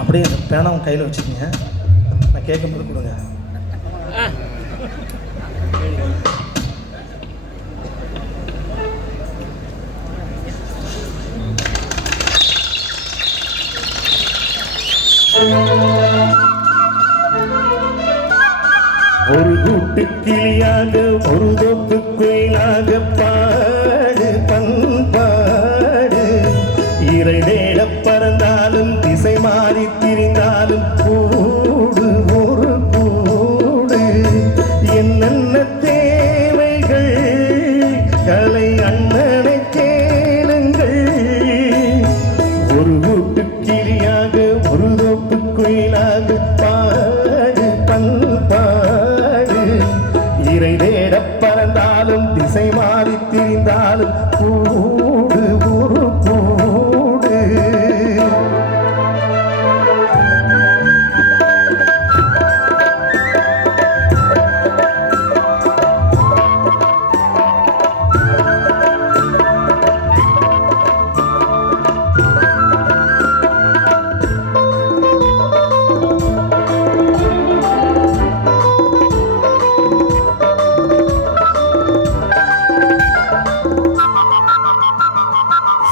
அப்படியே அந்த பேனாவை கையில் வச்சுக்கோங்க. நான் கேட்கும்போது கொடுங்க. ஒரு கூட்டு கிளியாக ஒரு தொப்பு குயிலாக பாடு பண்பாடு. இறை தேட பறந்தாலும் திசை மாறி திரிந்தாலும்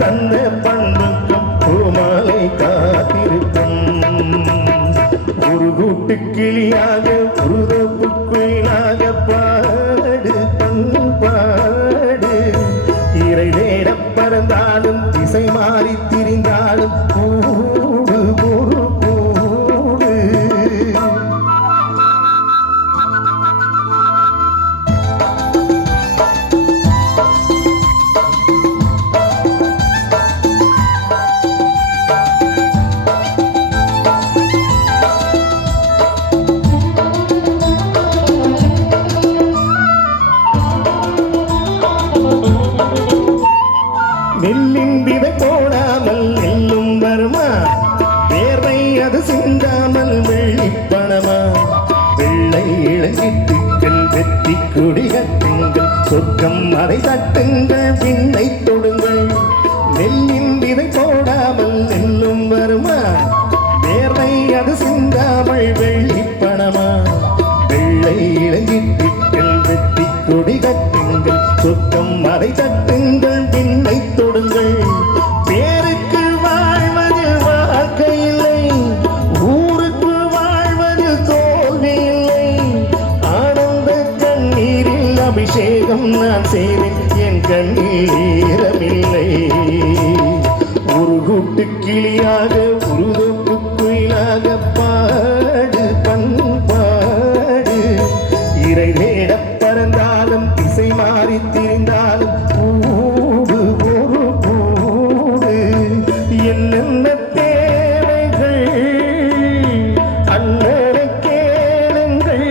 தந்த பண்புக்கும் பூமாலை காத்திருக்கும். ஒரு கூட்டு கிளியாக ஒரு தோப்பு குயிலாக பாடு பண்பாடு இறை தேட பறந்தாலும் திசை மாறி திரிந்தாலும் நெல்லின் போடாமல் நெல்லும் வருமா? வேர்வை அது சிந்தாமல் வெள்ளிப்பணமா வெள்ளை இளங்கிட்டுக்கள் வெற்றி குடிகட்டுங்கள் சொர்க்கம் அதை தட்டுங்கள் விண்ணை தொடுங்கள். நெல்லின் போடாமல் நெல்லும் வருமா? வேர்வை அது சிந்தாமல் வெள்ளிப்பணமா வெள்ளை இளங்கிட்டுக்கள் தியானம் நான் செய்தேன் என் கண்ணில் ஈரமில்லை உருகுட்டு கிளியாக உருதொப்பு குயிலாக பாடு பண்பாடு. இறை தேட பறந்தாலும் திசை மாறி திரிந்தாலும் கூடு ஒரு கூடு. என்னென்ன தேவைகள்? அண்ணனை கேளுங்கள்.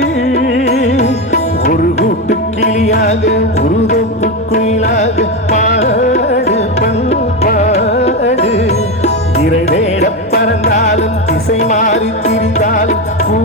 நேர பறந்தாலும் திசை மாறி திரிந்தாலும் பூ